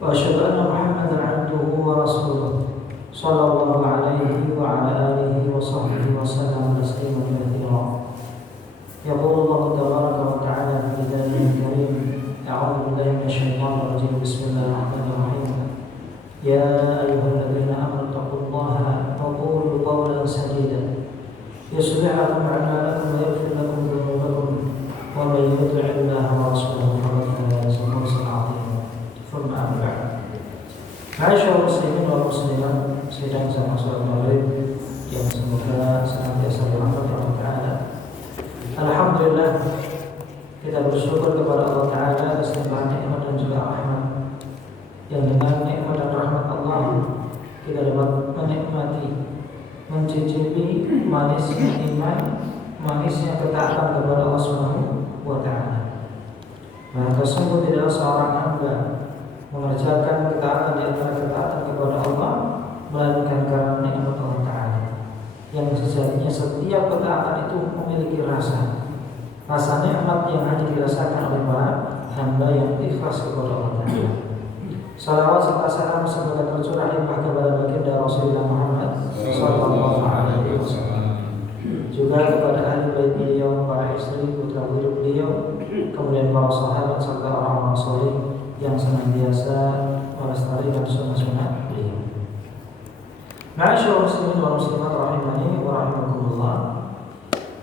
وأشهد أن محمدا عبده ورسوله صلى الله عليه وعلى آله وصحبه وسلم تسليما كثيرا. يقول الله تبارك وتعالى في كتابه الكريم: أعوذ بالله من الشيطان الرجيم. بسم الله الرحمن الرحيم. يا أيها الذين آمنوا اتقوا الله وقولوا قولا سديدا يصلح لكم أعمالكم ويغفر لكم ذنوبكم ومن يطع الله ورسوله فقد فاز فوزا عظيما. ثم أما بعد. Masyaallah muslimin wal muslimat, sidang sama salat maghrib yang semoga senantiasa dirahmati Allah Ta'ala. Alhamdulillah, kita bersyukur kepada Allah Ta'ala atas limpahan nikmat dan juga rahmat, yang dengan nikmat dan rahmat Allah kita dapat menikmati, mencicipi manisnya iman, manisnya ketaatan kepada Allah Subhanahu wa Ta'ala. Maka sungguh tidak seorang hamba mengerjakan ketaatan di antara ketaatan kepada Allah melainkan karena nikmat Allah Ta'ala, yang sejatinya setiap ketaatan itu memiliki rasa nikmat yang hanya dirasakan oleh para hamba yang ikhlas kepada Allah Ta'ala. Salawat serta salam semoga tercurah limpah kepada baginda Rasulullah Muhammad sallallahu alaihi wasallam, juga kepada ahli bait beliau, para istri, putra putri beliau, kemudian para sahabat serta orang-orang saleh yang senantiasa melestarikan sunnah-sunnah beliau. Masyaallah muslimin wal muslimat rahimani wa rahimakumullah.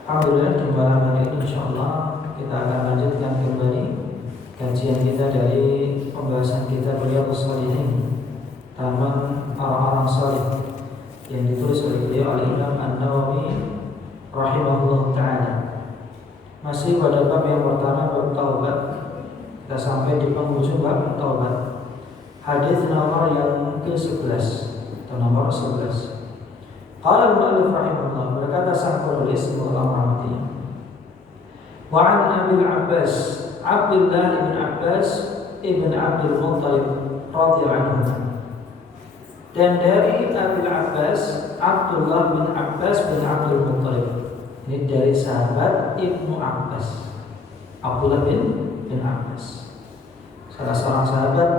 Alhamdulillah, di malam hari ini insyaallah kita akan lanjutkan kembali kajian kita dari pembahasan kita Riyadhus Shalihin, Taman Orang-orang Saleh, yang ditulis oleh beliau Al-Imam An-Nawawi rahimahullah ta'ala. Masih pada bab yang pertama, bab taubat. Kita sampai di penghujung bab taubat. Hadis nomor yang ke-11 atau nomor 11. Qala al-mu'allif rahimahullah, berkata sang penulis semoga Allah rahmati. Wa 'an Abil Abbas Abdullah bin Abbas ibn Abdul Muttalib radhiyallahu anhu. Dan dari Abil Abbas Abdullah bin Abbas bin Abdul Muttalib. Ini dari sahabat Ibnu Abbas, Abdullah bin Abbas, salah seorang sahabat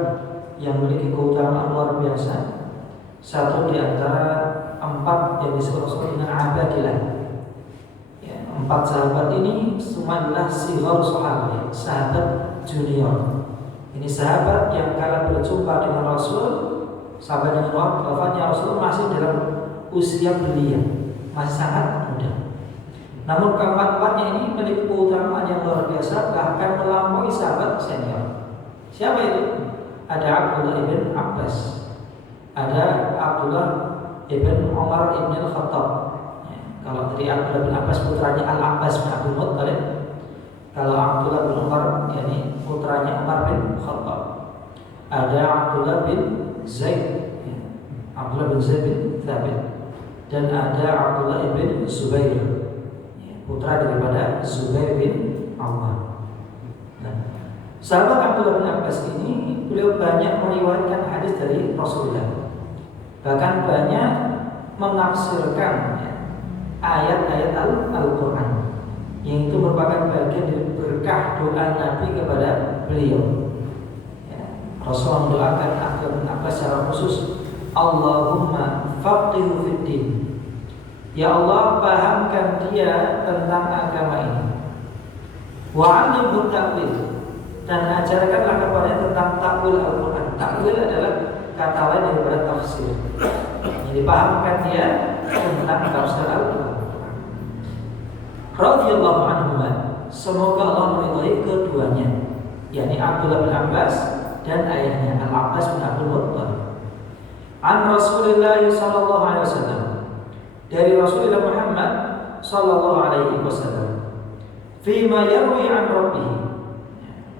yang memiliki keutamaan luar biasa, satu di antara 4 yang disebut dengan Abadilah. Ya, 4 sahabat ini semua adalah sighar sahabat, sahabat junior. Ini sahabat yang kala berjumpa dengan Rasul, sahabat dengan wafatnya Rasul masih dalam usia belia, masih sangat muda. Namun keempat-empatnya ini memiliki keutamaan yang luar biasa, bahkan melampaui sahabat senior. Siapa itu? Ada Abdullah ibn Abbas, ada Abdullah ibn Umar ibn Al-Khattab. Ya, kalau dari Abdullah bin Abbas putranya Al-Abbas bin Abdul Muttalib, kalau Abdullah bin Umar yakni putranya Umar bin Khattab. Ada Abdullah bin Zaid, ya, Abdullah bin Zaid bin Thabit, dan ada Abdullah ibn Zubair, putra daripada Zubair bin Awwam. Nah, sahabat Abdullah bin Abbas ini beliau banyak meriwayatkan hadis dari Rasulullah, bahkan banyak menafsirkan ayat-ayat Al-Quran, yang itu merupakan bagian dari berkah doa Nabi kepada beliau. Rasulullah mendoakan Abdullah bin Abbas secara khusus, Allahumma faqihu fid din. Ya Allah, pahamkan dia tentang agama ini. Wa 'allimhu ta'wil, dan ajarkanlah kepadanya tentang takwil Al-Quran. Takwil adalah kata lain daripada tafsir. Jadi pahamkan dia tentang tafsir Al-Quran. Radhiyallahu anhuma, semoga Allah meridhai keduanya, yakni Abdullah bin Abbas dan ayahnya Al-Abbas bin Abdul Muttalib. An Rasulillah sallallahu alaihi wasallam, dari Rasulullah Muhammad sallallahu alaihi wasallam, fima yarwi an rabbih.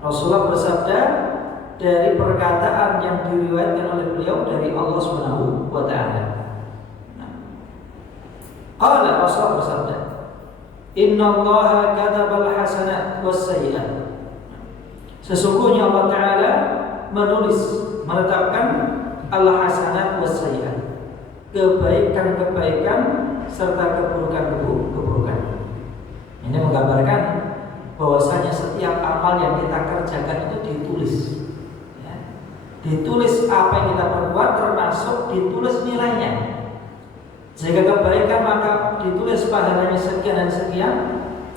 Rasulullah bersabda dari perkataan yang diriwayatkan oleh beliau dari Allah Subhanahu wa taala. Qala, Rasulullah bersabda, innallaha katabal hasanat was sayyi'at. Sesungguhnya Allah Ta'ala menetapkan al-hasanat was sayyi'at, kebaikan-kebaikan serta keburukan-keburukan. Ini menggambarkan bahwasanya setiap amal yang kita kerjakan itu ditulis, ya. Ditulis apa yang kita perbuat, termasuk ditulis nilainya. Jika kebaikan maka ditulis pahalanya sekian dan sekian.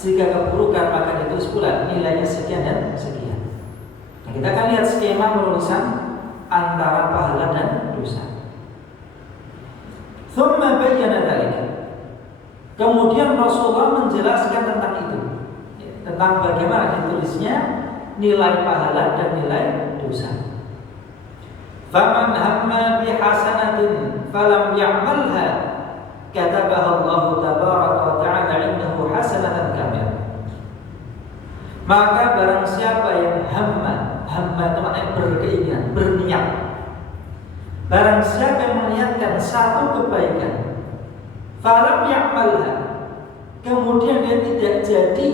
Jika keburukan maka ditulis pula nilainya sekian dan sekian. Nah, kita akan lihat skema penulisan antara pahala dan dosa. Tsumma bayyana dzalika. Kemudian Rasulullah menjelaskan tentang itu, tentang bagaimana ditulisnya nilai pahala dan nilai dosa. Faman hamma bihasanatin falam ya'malha katabaha Allah tabaraka wa ta'ala 'indahu hasanatan kamilah. Maka barang siapa yang hamma itu maknanya berkeinginan, berniat. Barang siapa yang meniatkan satu kebaikan, falam ya'malha, kemudian dia tidak jadi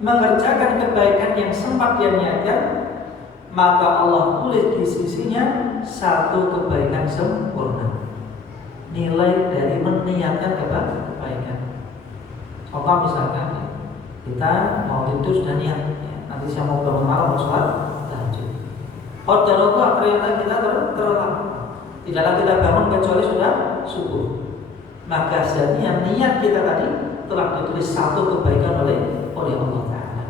mengerjakan kebaikan yang sempat dia niatkan, maka Allah tulis di sisinya satu kebaikan sempurna. Nilai dari meniatkan kebaikan. Contoh misalkan kita mau tidur sudah niat, nanti saya mau bangun malam mau sholat tahajud. Qadarullah ternyata kita terlambat. Tidaklah kita bangun kecuali sudah subuh. Maka sebenarnya niat kita tadi telah ditulis satu kebaikan oleh Allah Ta'ala.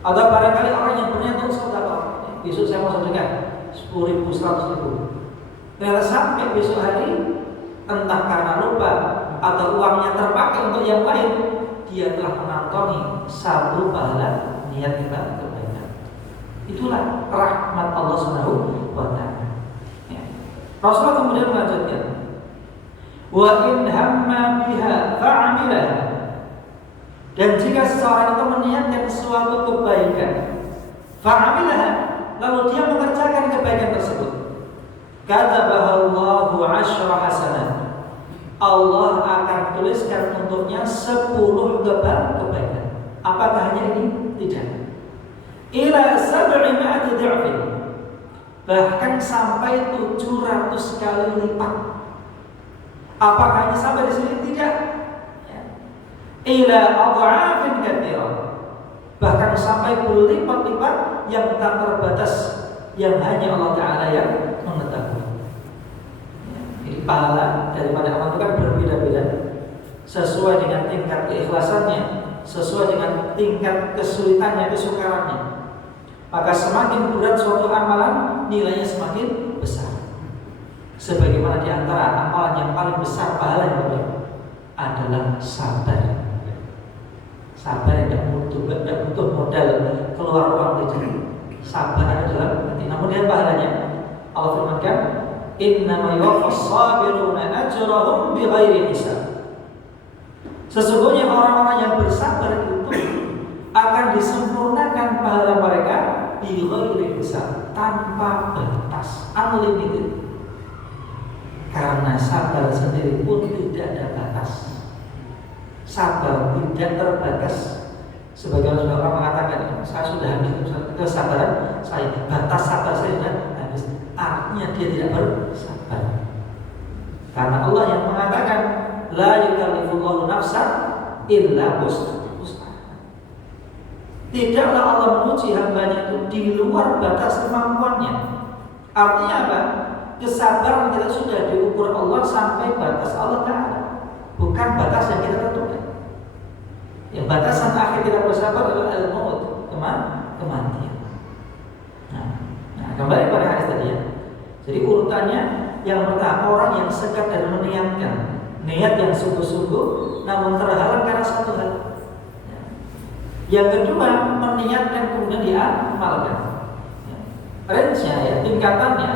Atau barangkali orang yang berniat untuk sedekah, besok saya mau sedekah 10.000, 100.000. Ternyata sampai besok hari, entah karena lupa atau uangnya terpakai untuk yang lain, dia telah mengantongi satu pahala niat kita kebaikan. Itulah rahmat Allah Subhanahu wa Ta'ala. Rasulullah kemudian melanjutkan, wa in hamma biha fa'amilaha. Dan jika seseorang itu meniatkan suatu kebaikan, fa'amilaha, lalu dia mengerjakan kebaikan tersebut, katabahallahu 'asyra hasanat, Allah akan tuliskan untuknya 10 kebaikan. Apakah hanya ini? Tidak. Ila 700 dha'fin, bahkan sampai 700 kali lipat. Apakah hanya sampai di sini? Tidak. Ila adha'afin katsirah, bahkan sampai berlipat-lipat yang tak terbatas, yang hanya Allah Ta'ala yang mengetahui. Jadi pahala daripada amal itu kan berbeda-beda sesuai dengan tingkat keikhlasannya, sesuai dengan tingkat kesulitannya, kesukarannya. Maka semakin berat suatu amalan, nilainya semakin besar. Sebagaimana di antara amalan yang paling besar pahalanya adalah sabar. Sabar yang tidak butuh modal keluar uang tidak. Sabar ada dalam hati. Namun dia pahalanya Allah firmankan, innama yuwaffas sabiruna ajrahum bighairi hisab. Sesungguhnya orang-orang yang bersabar itu akan disempurnakan pahala mereka bighairi hisab, tanpa batas, unlimited. Karena sabar sendiri pun tidak ada batas. Sabar tidak terbatas. Sebagian orang mengatakan, saya sudah habis kesabaran saya, batas sabar saya sudah habis. Artinya dia tidak bersabar. Karena Allah yang mengatakan, la yukallifullahu nafsan illa wus'aha. Tidaklah Allah menguji hambanya itu di luar batas kemampuannya. Artinya apa? Kesabaran kita sudah diukur Allah sampai batas Allah Ta'ala, bukan batas yang kita tentukan. Yang batasan akhir kita bersabar adalah al-maut, kematian. Nah, kembali pada hadis tadi ya. Jadi urutannya, yang pertama orang yang sekadar meniatkan, niat yang sungguh-sungguh namun terhalang karena satu hal. Yang kedua, meniatkan kemudian diamalkan. Range-nya ya, tingkatannya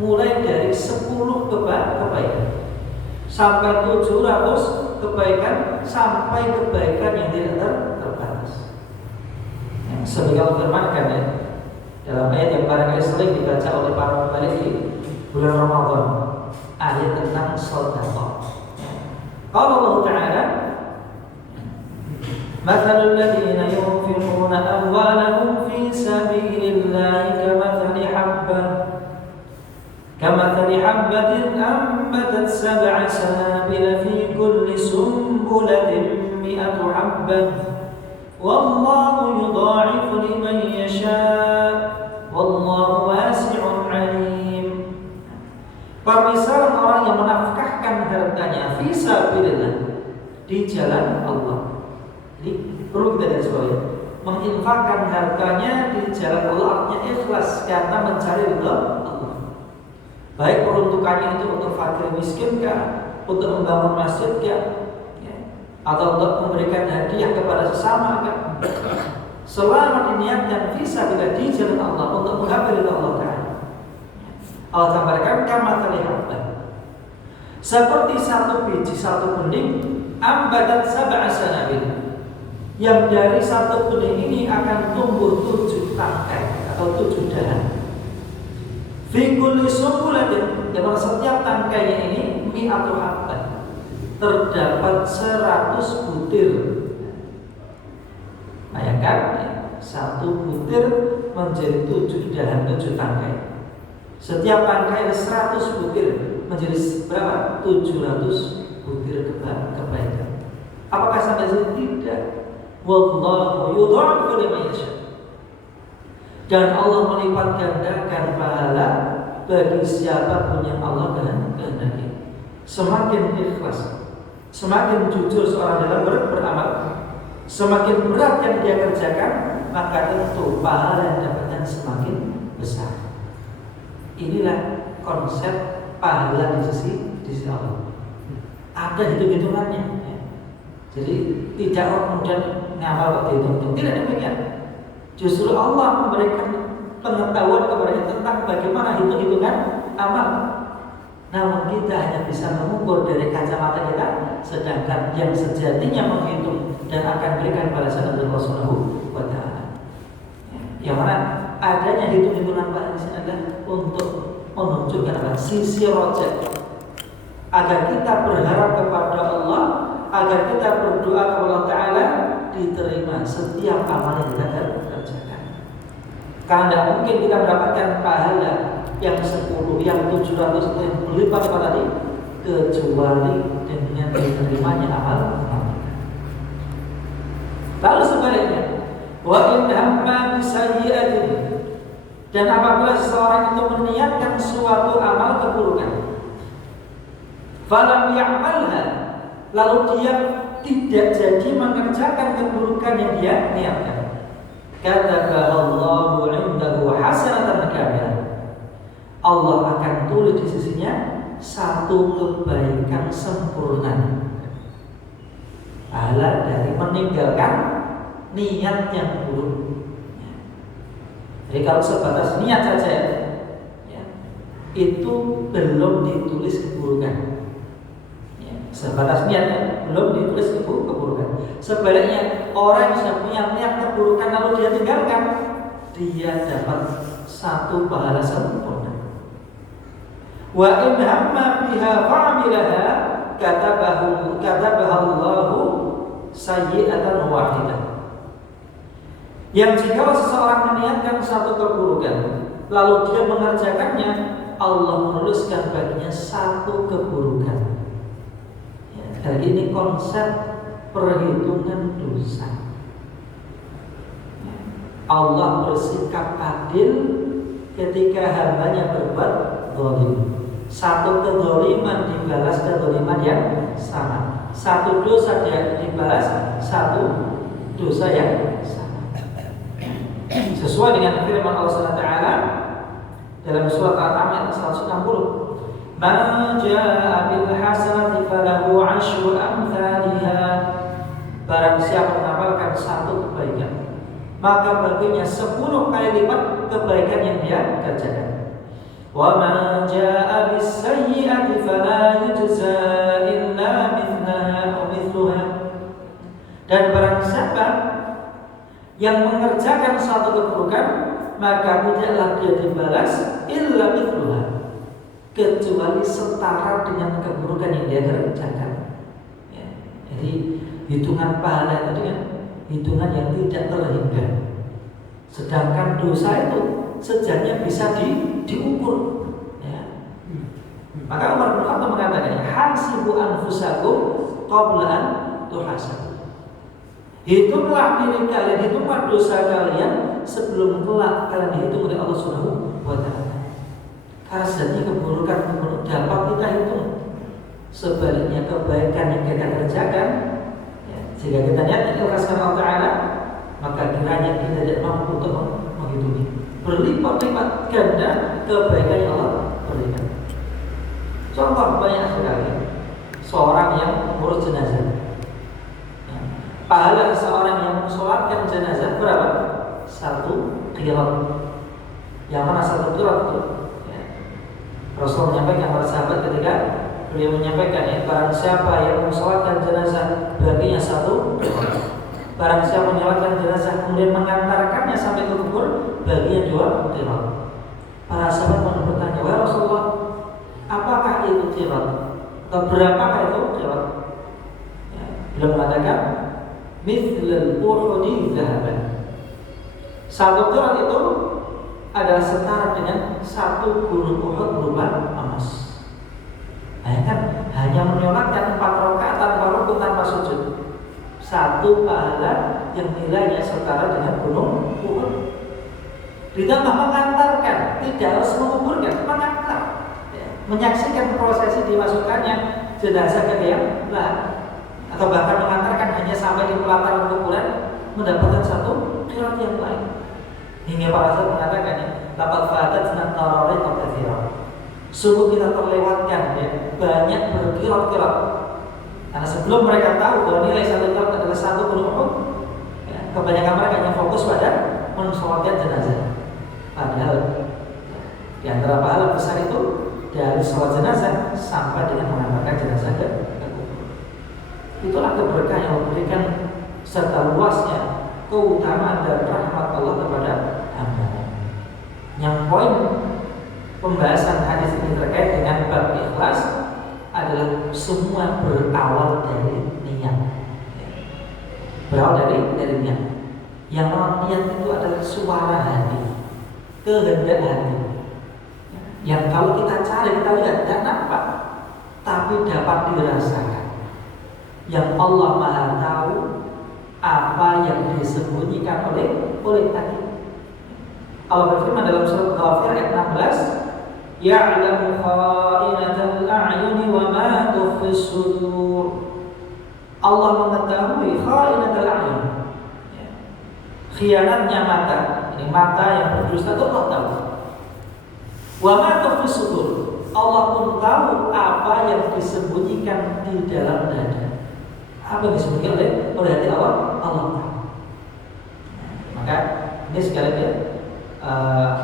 mulai dari 10 kebaikan sampai 700 kebaikan, sampai kebaikan yang tidak terbatas. Sebagai Allah firmankan ya, dalam ayat yang barangkali sering dibaca oleh para pembalik di bulan Ramadan, ayat tentang sedekah. Qala Allah Ta'ala, mathalul ladzina yunfiquna amwalahum fi sabilillahi kamathali habbatin ambatat sab'a sanabila fi kulli sumbulatin mi'atu habbah wallahu yudha'ifu liman yasha' wallahu wasi'un 'alim. Permisalan orang yang menafkahkan hartanya fi sabilillah, di jalan Allah. Jadi perlu kita garis bawahi, menginfakkan hartanya di jalan Allah artinya ikhlas karena mencari ridha Allah. Baik peruntukannya itu untuk fakir miskin kah, untuk membangun masjid kah, ya, atau untuk memberikan hadiah kepada sesama kah. Selama diniatkan fi sabilillah di jalan Allah untuk menggapai ridha Allah Ta'ala. Allah gambarkan kama talihabba, seperti satu biji, satu benih, ambadat sab'a sanabil, yang dari satu benih ini akan tumbuh 7 tangkai atau 7 dahan. Fi kulli sumbulatin, yang setiap tangkainya ini mi'atu habba, terdapat 100 butir. Bayangkan, satu butir menjadi 7 dahan, 7 tangkai. Setiap tangkai ada 100 butir, menjadi berapa? 700 butir kebaikan. Apakah sampai sini? Tidak. Wallahu yudha'ifu liman yasha. Dan Allah melipat gandakan pahala bagi siapapun yang Allah kehendaki. Semakin ikhlas, semakin jujur seorang dalam beramal, semakin berat yang dia kerjakan, maka tentu pahala yang dapatkan semakin besar. Inilah konsep pahala di sisi Allah. Ada hitung-hitungannya. Ya. Jadi tidak orang kemudian ngamal dihitung-hitung. Tidak demikian. Justru Allah memberikan pengetahuan kepada kita tentang bagaimana hitung-hitungan amal. Namun kita hanya bisa mengukur dari kacamata kita, sedangkan yang sejatinya menghitung dan akan berikan balasan dari Allah Subhanahu wa Ta'ala. Yang mana adanya hitung-hitungan pahala di sini adalah untuk menunjukkan apa? Sisi rojak, agar kita berharap kepada Allah, agar kita berdoa kepada Allah Ta'ala diterima setiap amal yang kita kerjakan. Karena tidak mungkin kita mendapatkan pahala yang 10, yang 700 atau yang berlipat tadi, kecuali dengan diterimanya amal kita. Lalu sebaliknya, wa in hamma bisayyi'atin, dan apabila seseorang itu meniatkan suatu amal keburukan, falam ya'malha, lalu dia tidak jadi mengerjakan keburukan yang dia niatkan, kataballahu 'indahu hasanatan kamilah, Allah akan tulis di sisinya satu kebaikan sempurna. Pahala dari meninggalkan niat yang buruk. Jadi kalau sebatas niat saja, ya, itu belum ditulis keburukan. Ya, sebatas niat belum ditulis keburukan. Sebaliknya orang yang sudah punya niat keburukan lalu dia tinggalkan, dia dapat satu pahala sempurna. Wa in hamma biha fa'amilaha katabaha Allahu sayyi'atan wahidah. Yang jika seseorang meniatkan satu keburukan lalu dia mengerjakannya, Allah menuliskan baginya satu keburukan. Ya, dari ini konsep perhitungan dosa. Ya, Allah bersikap adil ketika hambanya berbuat zalim. Satu kezaliman dibalas kezaliman yang sama. Satu dosa dia dibalas satu dosa yang sama. Sesuai dengan firman Allah SWT dalam surat Al-An'am ayat 160, "Man jaa'a bil hasanati falahu 'asyru amsalha." Barang siapa mengamalkan satu kebaikan, maka baginya 10 kali lipat kebaikan yang dia kerjakan. Wa man jaa'a bis sayyi'ati fala yujza illa mithlaha aw mithluha. Dan barang siapa yang mengerjakan suatu keburukan, maka tidaklah dia dibalas illa mithluha, kecuali setara dengan keburukan yang dia kerjakan. Ya, jadi hitungan pahala itu kan hitungan yang tidak terhingga. Sedangkan dosa itu sejatinya bisa diukur. Ya. Maka Umar bin Khattab mengatakan, hasibu anfusakum qabla an tuhasabu. Hitunglah diri kalian, hitunglah dosa kalian sebelum kelak kalian dihitung oleh Allah Subhanahu wa Ta'ala. Karena sejatinya keburukan dapat kita hitung. Sebaliknya kebaikan yang kita kerjakan, ya, jika kita niat ikhlaskan Allah Ta'ala, maka kiranya kita tidak mampu untuk menghitungi. Berlipat-lipat ganda kebaikan yang Allah berikan. Contoh banyak sekali. Seorang yang mengurus jenazah, ya, pahala seorang yang mensolatkan jenazah berapa? 1 qirat. Yang mana 1 qirat itu? Ya. Rasul menyampaikan kepada sahabat ketika beliau menyampaikan, ya, barang siapa yang mensolatkan jenazah baginya 1 qirat. Barang siapa menyolatkan jenazah kemudian mengantarkannya sampai ke kubur, baginya 2 qirat. Para sahabat pun bertanya, wahai Rasulullah, apakah itu qirat? Atau berapakah itu qirat? Ya, beliau mengatakan, mithlul uhudi dhahaban. 1 qirat itu adalah setara dengan 1 gunung Uhud berupa emas. Bayangkan, hanya menyolatkan 4 rakaat tanpa rukuk, tanpa sujud, 1 pahala yang nilainya setara dengan gunung Uhud. Ditambah mengantarkan, tidak harus menguburkan, mengantar, ya, menyaksikan prosesi dimasukkannya jenazah ke liang lahat, atau bahkan mengantarkan hanya sampai di pelataran kuburan, mendapatkan 1 qirat yang lain. Hingga para sahabat mengatakan, laqad fatatna tarawih katsira. Sungguh kita terlewatkan, ya, banyak berkirat-kirat. Karena sebelum mereka tahu bahwa nilai 1 qirat adalah 1 gunung Uhud, ya, kebanyakan mereka hanya fokus pada mensolatkan jenazah. Padahal, ya, di antara pahala besar itu dari sholat jenazah sampai dengan mengantarkan jenazah ke kubur. Itulah keberkahan yang memberikan serta luasnya keutamaan dan rahmat Allah kepada hamba. Yang poin pembahasan hadis ini terkait dengan bab ikhlas adalah semua berawal dari niat. Berawal dari niat. Yang niat itu adalah suara hati, kehendak hati. Yang kalau kita cari, kita lihat tidak nampak, tapi dapat dirasakan. Yang Allah Maha tahu apa yang disembunyikan oleh hati. Allah berfirman dalam surat Ghafir ayat 16, ya'lamu kha'inatal a'yuni wa ma tukhfis sudur. Allah mengetahui kha'inatal a'yun, khianatnya mata. Ini mata yang berdusta itu Allah tahu. Wa ma tukhfis sudur, Allah pun tahu apa yang disembunyikan di dalam dada. Apa yang disembunyikan oleh hati Allah tahu. Maka ini sekali lagi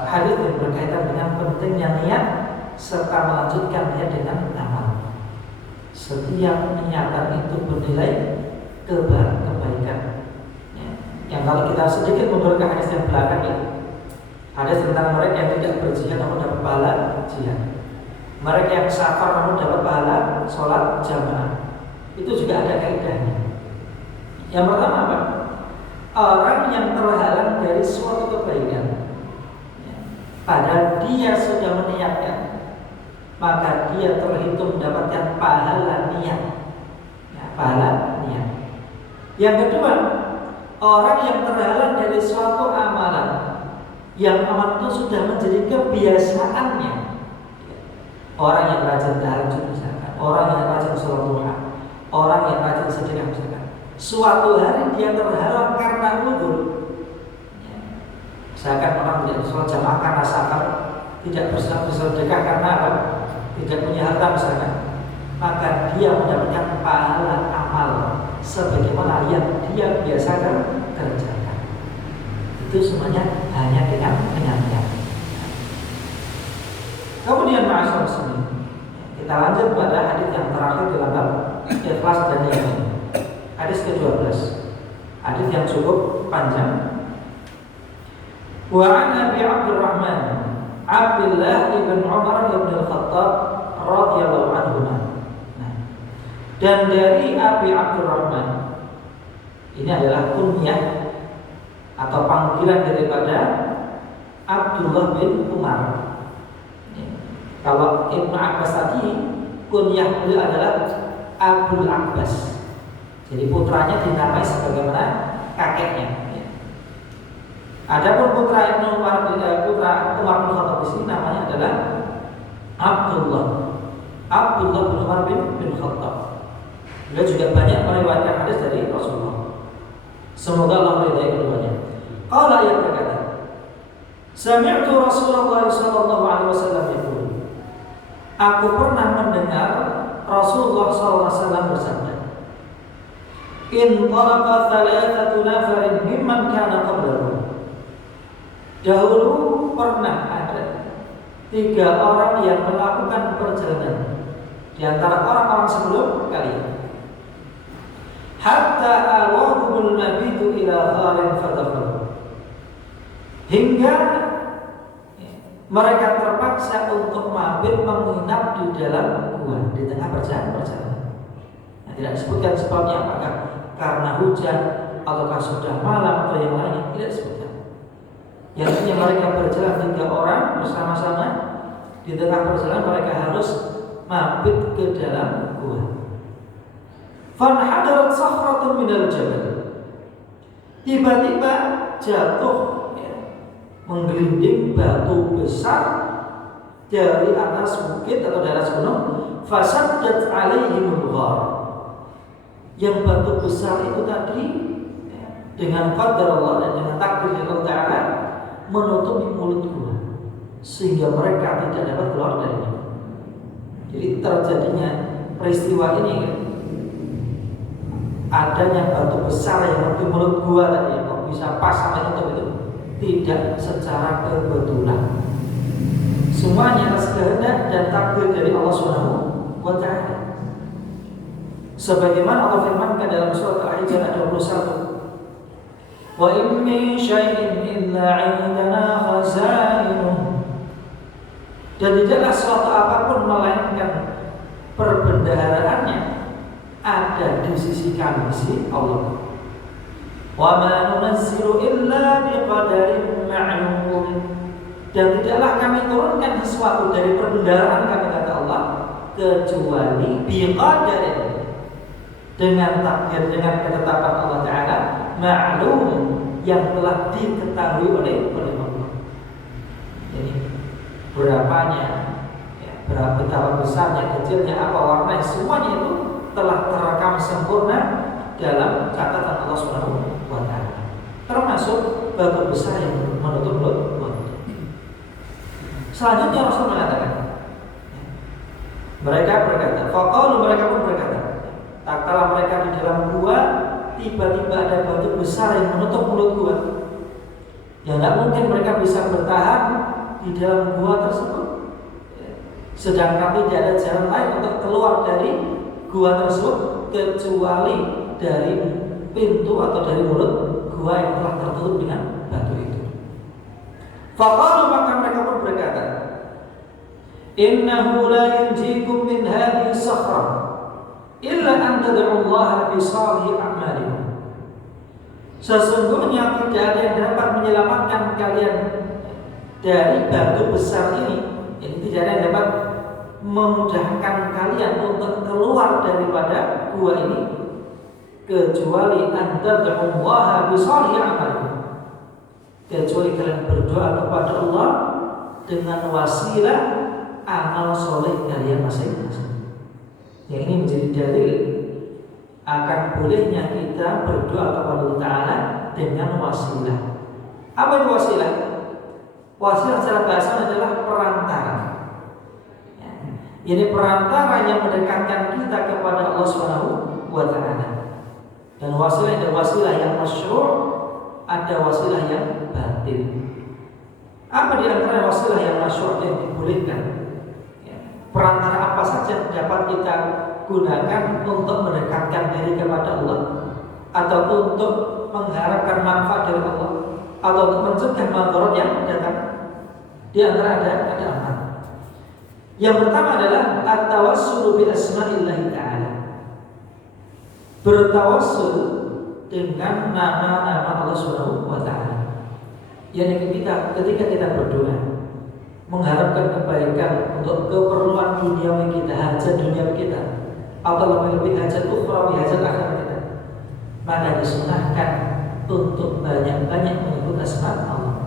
hadis yang berkaitan dengan pentingnya niat serta melanjutkan niat dengan amal. Setiap niatan itu bernilai kebaikan. Ya. Yang kalau kita sedikit mundur ke hadis yang belakang ya, hadis tentang mereka yang tidak berjihad namun dapat pahala jihad, mereka yang safar namun dapat pahala sholat jamaah. Itu juga ada kaidahnya. Yang pertama apa? Orang yang terhalang dari suatu kebaikan, padahal dia sudah meniatkan, maka dia terhitung mendapatkan pahala niat. Ya, pahala niat. Yang kedua, orang yang terhalang dari suatu amalan, yang amalan itu sudah menjadi kebiasaannya. Orang yang rajin tahajud misalkan, orang yang rajin sholat duha, orang yang rajin sedekah misalkan, suatu hari dia terhalang karena udzur. Misalkan orang tidak sholat jamaah karena safar, tidak bersedekah karena apa? Tidak punya harta misalkan, maka dia mendapatkan pahala amal sebagaimana yang dia biasa kerjakan. Itu semuanya hanya dengan niat. Kemudian ma'asyar muslimin, kita lanjut pada hadis yang terakhir dalam bab ikhlas dan niat ini. Hadis ke-12, hadis yang cukup panjang. Wa an Abi Abdurrahman Abdullah ibn Umar ibn al-Khattab radhiyallahu anhu. Dan dari Abi Abdurrahman, ini adalah kunyah atau panggilan daripada Abdullah bin Umar. Kalau Ibnu Abbas tadi, kunyah beliau adalah Abdul Abbas. Jadi putranya dinamai sebagaimana kakeknya. Adapun putra Ibnu Umar, putra Umar bin Khattab di sini namanya adalah Abdullah. Abdullah bin Umar bin Khattab. Beliau juga banyak meriwayatkan hadis dari Rasulullah. Semoga Allah meridai keduanya. Qala ia berkata, sami'tu Rasulullah sallallahu alaihi wasallam yaqul. Aku pernah mendengar Rasulullah sallallahu alaihi wasallam bersabda, in talaqa thalathatu nafarin mimman kana qablahu. Dahulu pernah ada 3 orang yang melakukan perjalanan di antara orang-orang sebelum kalian. Hatta awahumul mabitu ila gharin fadakhalu. Hingga mereka terpaksa untuk mabit menginap di dalam gua di tengah perjalanan. Nah, tidak disebutkan sebabnya, apakah karena hujan ataukah sudah malam atau yang lainnya, tidak disebutkan. Yang artinya mereka berjalan 3 orang bersama-sama, di tengah perjalanan mereka harus mabit ke dalam gua. Fanhadarat sakhratun minal jabal. Tiba-tiba jatuh, menggelinding batu besar dari atas bukit atau dari atas gunung. Fasaddat alaihimul ghar. Yang batu besar itu tadi dengan qadar Allah dan dengan takdir Allah Ta'ala menutupi mulut gua, sehingga mereka tidak dapat keluar darinya. Jadi terjadinya peristiwa ini, adanya batu besar yang menutupi mulut gua tadi, yang bisa pas sampai tutup itu tidak secara kebetulan. Semuanya atas kehendak dan takdir dari Allah Subhanahu wa Ta'ala. Sebagaimana Allah firmankan dalam surat Al-Hijr ayat 21, wa in min syai'in illa 'indana khazainuh. Dan tidaklah suatu apapun melainkan perbendaharaannya ada di sisi kami, si Allah. Wa ma nunazzilu illa biqadarin ma'lum. Dan tidaklah kami turunkan sesuatu dari perbendaharaan kami, kata Allah, kecuali biqadarin, dengan takdir, dengan ketetapan Allah Ta'ala, ma'lum, yang telah diketahui oleh Allah. Jadi berapanya, betapa besarnya, kecilnya, apa warnanya, semuanya itu telah terekam sempurna dalam catatan Allah Subhanahu wa Ta'ala. Termasuk batu besar yang menutup mulut. Selanjutnya Rasul mengatakan, mereka berkata, faqalu, mereka pun berkata, tak kala mereka di dalam gua, tiba-tiba ada batu besar yang menutup mulut gua. Ya tidak mungkin mereka bisa bertahan di dalam gua tersebut, sedangkan tidak ada jalan lain untuk keluar dari gua tersebut kecuali dari pintu atau dari mulut gua yang telah tertutup dengan batu itu. Faqalu, maka mereka pun berkata, innahu la yunjikum min hadhihi sakhra illa an tad'u Allah bi salih a'malikum. Sesungguhnya tidak ada yang dapat menyelamatkan kalian dari batu besar ini. Jadi tidak ada yang dapat memudahkan kalian untuk keluar daripada gua ini kecuali an tad'u Allah bi salih a'malikum. Kecuali kalian berdoa kepada Allah dengan wasilah amal soleh kalian masing-masing. Yang ini menjadi dalil akan bolehnya kita berdoa kepada Allah Ta'ala dengan wasilah. Apa itu wasilah? Wasilah secara bahasa adalah perantara. Ini perantara yang mendekatkan kita kepada Allah Subhanahu wa Ta'ala. Dan wasilah ada wasilah yang masyru', ada wasilah yang batil. Apa di antara wasilah yang masyru' yang dibolehkan? Perantara apa saja yang dapat kita gunakan untuk mendekatkan diri kepada Allah, atau untuk mengharapkan manfaat dari Allah, atau untuk mencegah madarat yang datang? Di antara ada empat. Yang pertama adalah at-tawassul bi asma'illah ta'ala. Bertawassul dengan nama-nama Allah Subhanahu wa Ta'ala. Yang ketika kita berdoa mengharapkan kebaikan untuk keperluan duniawi kita, hajat duniawi kita, atau lebih hajat ukhrawi, hajat akhirat kita, maka disunahkan untuk banyak-banyak menyebut asma Allah.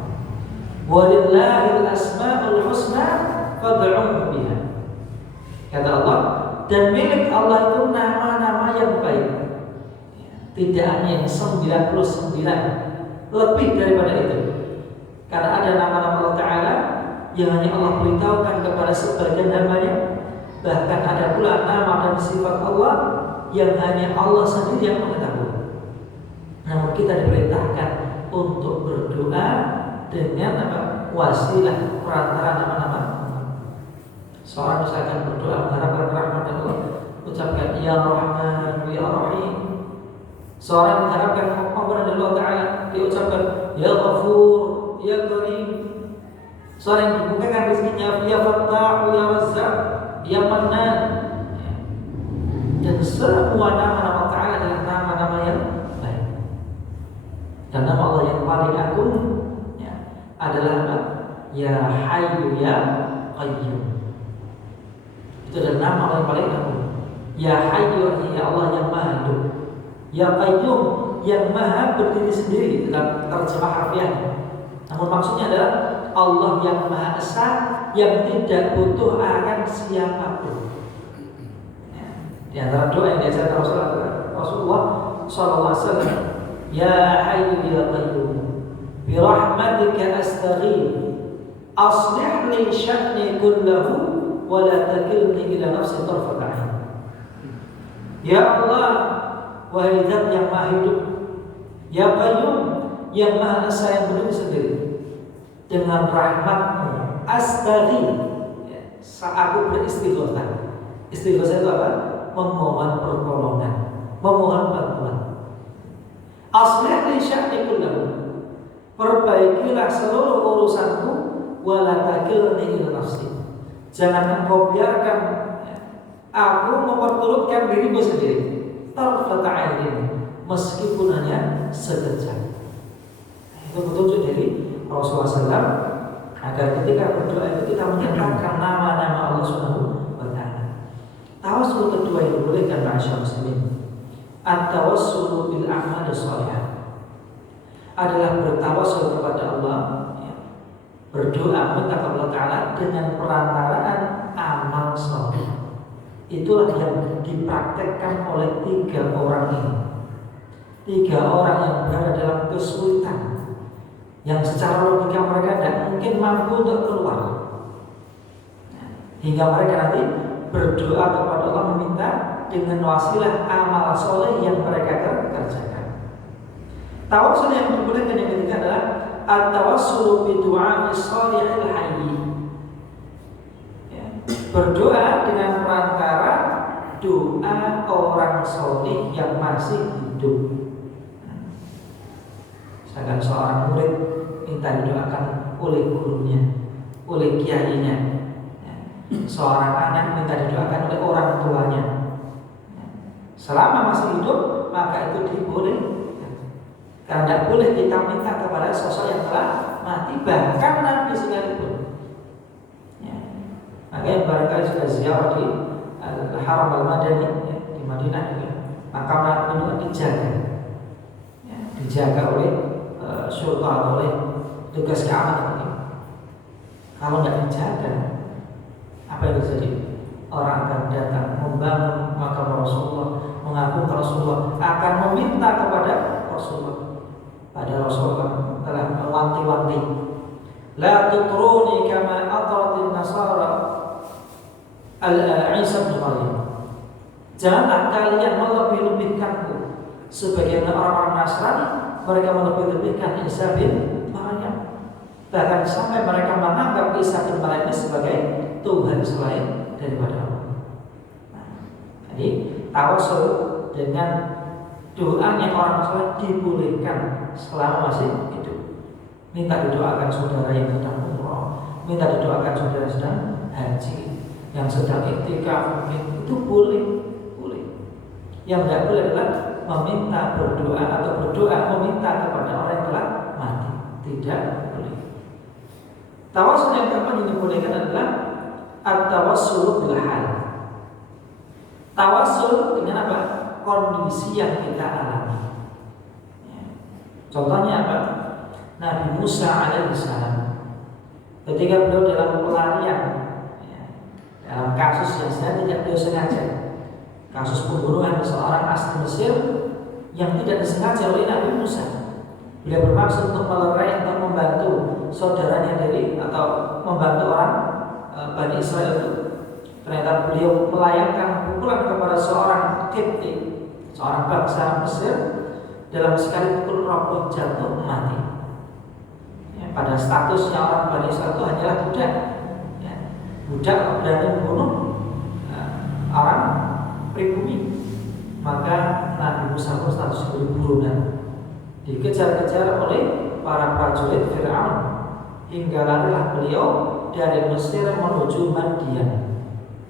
Walillahil asmaul husna fad'uhu biha. Kata Allah, Dan milik Allah itu nama-nama yang baik. Tidak hanya 99, lebih daripada itu. Karena ada nama-nama Allah Ta'ala yang hanya Allah beritahukan kepada sebagian hambanya. Bahkan ada pula nama dan sifat Allah yang hanya Allah sendiri yang mengetahui. Namun kita diperintahkan untuk berdoa dengan wasilah perantara nama-nama. Seorang misalkan berdoa mengharapkan rahmat Allah, ucapkan Ya Rahman, Ya Rahim. Seorang mengharapkan ampunan dari Allah Ta'ala, dia ucapkan Ya Ghafur, Ya Karim. Seorang yang dibukakan rezekinya Ya Fattah, Ya Razzaq, Ya Mannan. Dan semua nama-nama Ta'ala adalah nama-nama yang baik. Dan nama Allah yang paling agung adalah Ya Hayyu Ya Qayyum. Itu adalah nama Allah yang paling agung. Ya Hayyu, ya Allah yang maha hidup. Ya Qayyum, yang maha berdiri sendiri dalam terjemah harfiahnya. Namun maksudnya adalah Allah yang maha esa, yang tidak butuh akan siapapun. Di antara doa yang diajarkan Rasulullah SAW, Ya Hayyu Ya Qayyum, bi rahmatika astaghith, aslih li sya'ni kullahu wa la takilni ila nafsi tarfat ain. Ya Allah, wahai Zat yang maha hidup, Ya Qayyum, yang maha esa yang berdiri sendiri, dengan rahmat-Mu astaghith, saat aku beristighosah. Istighosah itu apa? Memohon pertolongan, memohon bantuan. Aslih li sya'ni kullahu, perbaikilah seluruh urusanku, wa la takilni ila nafsi, jangan engkau biarkan aku memperturutkan diriku sendiri. Tarfat ain, meskipun hanya sekejap. Itu petunjuk dari Rasulullah SAW agar ketika berdoa itu kita menyatakan nama-nama Allah Subhanahu wa Ta'ala. Tawassul kedua yang dibolehkan masyarakat muslimin, at-tawassul bil a'mal shalihah, adalah bertawassul kepada Allah, berdoa minta kepada Allah Ta'ala dengan perantaraan amal saleh. Itulah yang dipraktekkan oleh 3 orang ini. 3 orang yang berada dalam kesulitan, yang secara logika mereka tidak mungkin mampu untuk keluar, hingga mereka nanti berdoa kepada Allah meminta dengan wasilah amal soleh yang mereka kerjakan. Tawassul yang dibolehkan yang ketiga adalah at-tawassul bi du'a'i shalihil hayy, berdoa dengan perantara doa orang soleh yang masih hidup. Misalkan seorang murid minta didoakan oleh gurunya, oleh kiainya. Seorang anak minta didoakan oleh orang tuanya. Selama masih hidup maka itu dibolehkan. Karena tidak boleh kita minta kepada sosok yang telah mati, bahkan Nabi sekalipun. Makanya barangkali sudah ziarah di Haram Al-Madani, di Madinah juga, maka Nabi itu dijaga, dijaga oleh sultan, oleh tugas keamanan. Kalau tidak dijaga, apa yang terjadi? Orang akan datang membangun makam Rasulullah, mengagungkan Rasulullah, akan meminta kepada Rasulullah. Pada Rasulullah telah mewanti-wanti, la tutruni kama atratin nasara Isa bin Maryam. Janganlah kalian melebih-lebihkanku sebagaimana orang-orang Nasrani mereka melebih-lebihkan Isa bin Maryam. Bahkan sampai mereka menganggap Isa bin Maryam sebagai Tuhan selain daripada Allah. Jadi tawassul dengan doanya orang soleh dibolehkan selama masih hidup. Minta didoakan saudara yang sedang umroh, minta didoakan saudara yang sedang haji, yang sedang iktikaf, itu boleh. Yang tidak boleh adalah meminta berdoa atau berdoa meminta kepada orang yang telah mati. Tidak boleh. Tawassul yang keempat yang dibolehkan adalah at-tawassul bil hal. Tawassul dengan apa? Kondisi yang kita alami. Contohnya apa? Nabi Musa alaihissalam ketika beliau dalam pelarian, dalam dalam kasus yang sebenarnya tidak beliau sengaja, kasus pembunuhan seorang asli Mesir yang tidak disengaja oleh Nabi Musa. Beliau bermaksud untuk melerai atau membantu saudaranya dari atau membantu orang Bani Israel itu. Ternyata beliau melayangkan pukulan kepada seorang Qibti, seorang bangsa Mesir, dalam sekali pukul roboh jatuh mati. Ya, pada statusnya orang Bani Israel itu hanyalah budak. Ya, budak berani membunuh orang pribumi. Maka Nabi Musa pun status burunan, dikejar-kejar oleh para prajurit Fir'aun hingga larilah beliau dari Mesir menuju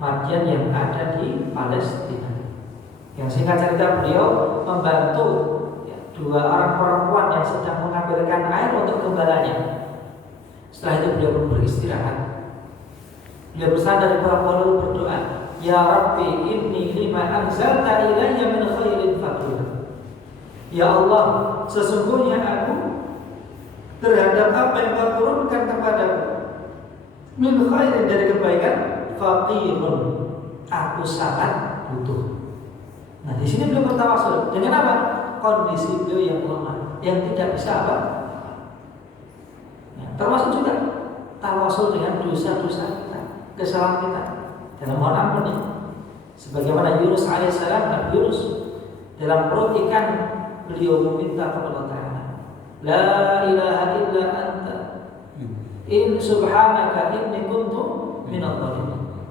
Madian yang ada di Palestina. Yang singkat cerita, beliau membantu dua orang perempuan yang sedang mengambilkan air untuk gembalanya. Setelah itu beliau pun beristirahat. Beliau bersandar di bawah pohon lalu berdoa, Ya Rabbi inni lima anzalta ilayya min khairin faqir. Ya Allah, sesungguhnya aku terhadap apa yang Kau turunkan kepadaku min khairin dari kebaikan, faqirun, aku sangat butuh. Nah, di sini beliau bertawasul dengan apa? Kondisi beliau yang lemah, yang tidak bisa apa? Ya, termasuk juga tawasul dengan dosa-dosa kita, kesalahan kita. Dalam mohon ampun nih, sebagaimana Yunus alaihissalam, Nabi Yunus dalam perut ikan, beliau meminta kepada Ta'ala, La ilaha illa anta in subhanaka inni kuntu minadh dhalimin.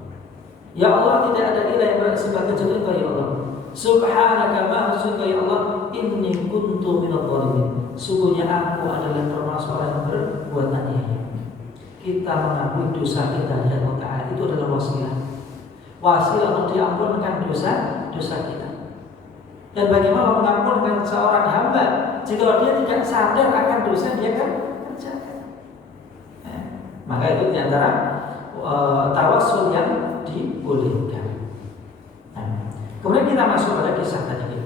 Ya Allah, tidak ada ilah yang berhak disembah kecuali Engkau ya Allah. Subhanaka maha suci ya Allah, inni kuntu minadh dhalimin. Sungguhnya aku adalah termasuk orang yang berbuat aniaya. Kita mengakui dosa kita dan Allah Ta'ala itu adalah wasilah untuk diampunkan dosa kita. Dan bagaimana mengampunkan seorang hamba jika dia tidak sadar akan dosa dia kan kerjakan. Maka itu diantara tawasul yang dibolehkan. Kemudian kita masuk pada kisah tadi.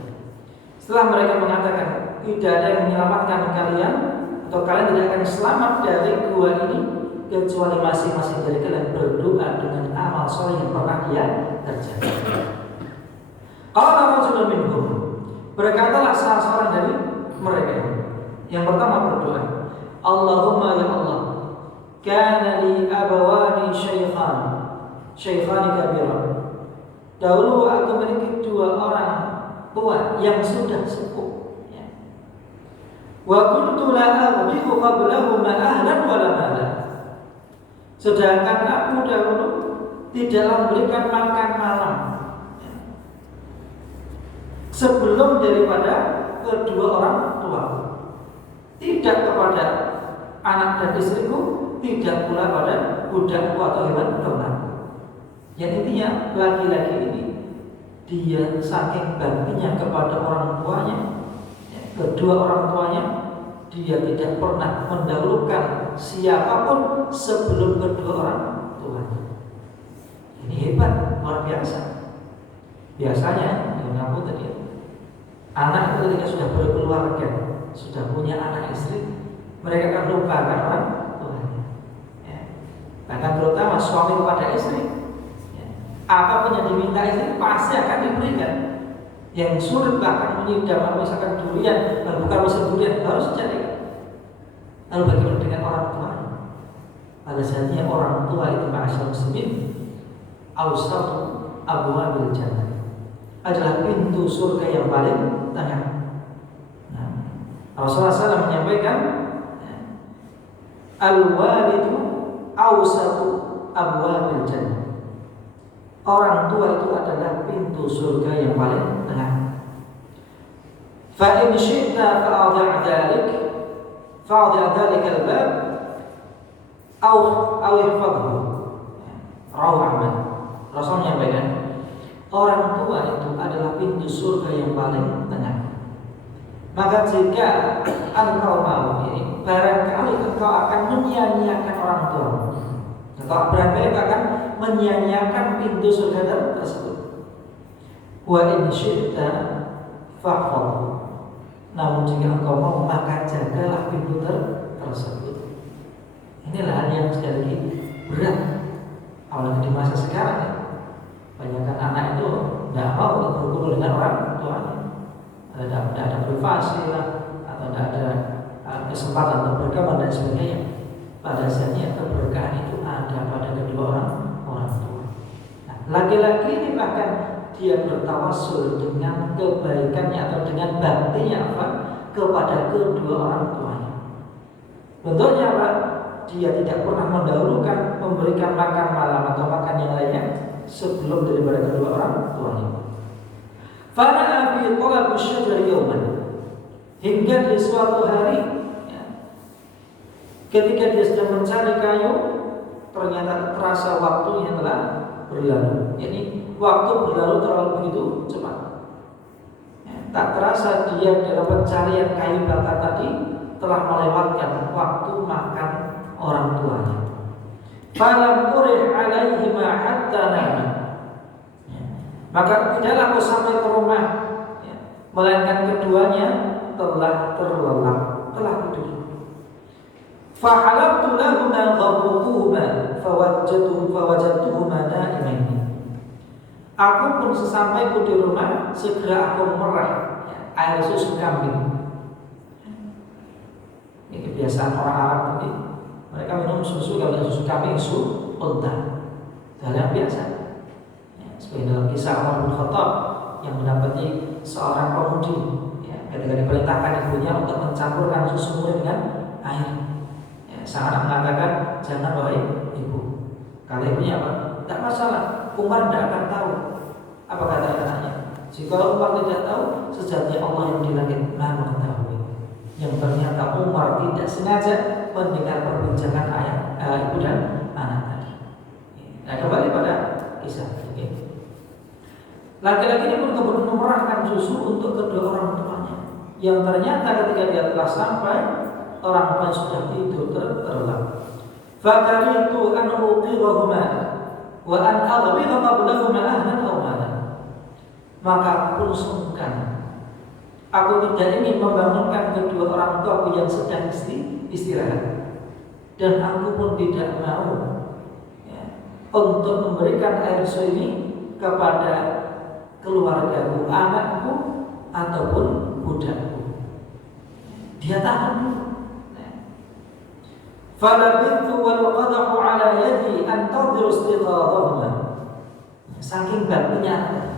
Setelah mereka mengatakan tidak ada yang menyelamatkan kalian atau kalian tidak akan selamat dari gua ini kecuali masing-masing dari kalian berdoa dengan amal soleh yang pernah dia kerjakan. Qala rajulun minhum, berkatalah salah seorang dari mereka. Yang pertama berdoa, Allahumma ya Allah, kana li abawani shaykhani kabiran. Dahulu aku memiliki dua orang tua yang sudah sepuh. Wa kuntu la aghdiqu qablahuma ahlan wa la mala. Sedangkan aku dahulu tidaklah memberikan makan malam sebelum daripada kedua orang tua. Tidak kepada anak dan istriku, tidak pula pada budakku atau hewan ternakku. Yang intinya laki-laki ini dia saking baktinya kepada orang tuanya, kedua orang tuanya, dia tidak pernah mendahulukan siapapun sebelum kedua orang tuanya. Ini hebat, luar biasa. Biasanya dengan aku tadi, anak itu ketika sudah berkeluarga, sudah punya anak istri, mereka akan lupakan orang tuanya. Bahkan terutama suami kepada istri, apapun yang diminta istri pasti akan diberikan. Yang sulit bahkan menyidam, misalkan durian, bukan musim durian, harus jadi. Lalu bagaimana dengan orang tua? Pada saatnya orang tua itu ma'asyar muslimin, awsatu abwabil jannah, adalah pintu surga yang paling tengah. Nah, Rasulullah SAW menyampaikan, al-walidu awsatu abwabil jannah. Orang tua itu adalah pintu surga yang paling tengah. Fa in syi'ta fa'adhi' dzalika al-bab aw ihfadhu. Rawahu Ahmad. Rasul menyampaikan, orang tua itu adalah pintu surga yang paling tengah. Maka jika engkau mau ini, barangkali engkau akan menyia-nyiakan orang tua. Atau barangkali akan menyia-nyiakan pintu surga tersebut. Wa in syi'ta fa'fadhu. Namun jika engkau mau, maka jagalah pintu tersebut. Inilah hal yang sekali lagi berat, apalagi di masa sekarang ya. anak itu tidak mau berkumpul dengan orang tuanya, tidak ada privasi lah, atau tidak ada kesempatan untuk berkawan dan sebagainya. Pada dasarnya keberkahan itu ada pada kedua orang tua. Nah, laki-laki ini bahkan dia bertawasul dengan kebaikannya atau dengan baktinya apa kepada kedua orang tuanya. Bentuknya apa? Dia tidak pernah mendahulukan memberikan makan malam atau makan yang lainnya sebelum daripada kedua orang tuanya. Fana fi talab asy-syajari yawman, hingga di suatu hari ya, ketika dia sedang mencari kayu, ternyata terasa waktunya telah berlalu. Jadi waktu berlalu terlalu begitu cepat. Ya, tak terasa dia dalam pencarian kayu bakar tadi telah melewatkan waktu makan orang tuanya. Falam urih alaihi ma hatta nami. Maka tidaklah aku sampai ke rumah, ya, melainkan keduanya telah terlelap, telah tidur. Fahalabtu lahuma ghabutuhuma fawajadtuhuma na'imaini. Aku pun sesampaiku di rumah segera aku merah ya, air susu kambing. Ini kebiasaan orang Arab tadi. Mereka minum susu, kalau susu kambing, susu unta. Hal yang biasa. Ya, seperti dalam kisah Umar bin Khattab yang mendapati seorang pemudi ya, ketika diperintahkan ibunya untuk mencampurkan susu murni dengan air. Ya, sang anak mengatakan, jangan wahai ibu. Kata ibunya apa? Tidak masalah, Umar tidak akan tahu. Apa kata anaknya? Jika Umar tidak tahu, sejatinya Allah yang di langit Maha mengetahui. Yang ternyata Umar tidak sengaja mendengar perbincangan ayah ibu dan anak tadi. Nah, kembali pada kisah ini. Laki-laki ini pun kemudian memerahkan susu untuk kedua orang tuanya. Yang ternyata ketika dia telah sampai, orang tua sudah tidur terlelap. Fakaritu an uqirahuma wa an aghbidha qablahuma ahlan aw malan. Maka aku pun sungkan. Aku tidak ingin membangunkan kedua orang tua yang sedang istirahat, dan aku pun tidak mau ya, untuk memberikan air susu ini kepada keluargaku, anakku ataupun budakku. Dia tahan dulu. Falabithu wal qadahu ala yadi antadhiru istighadahuma. Saking baktinya,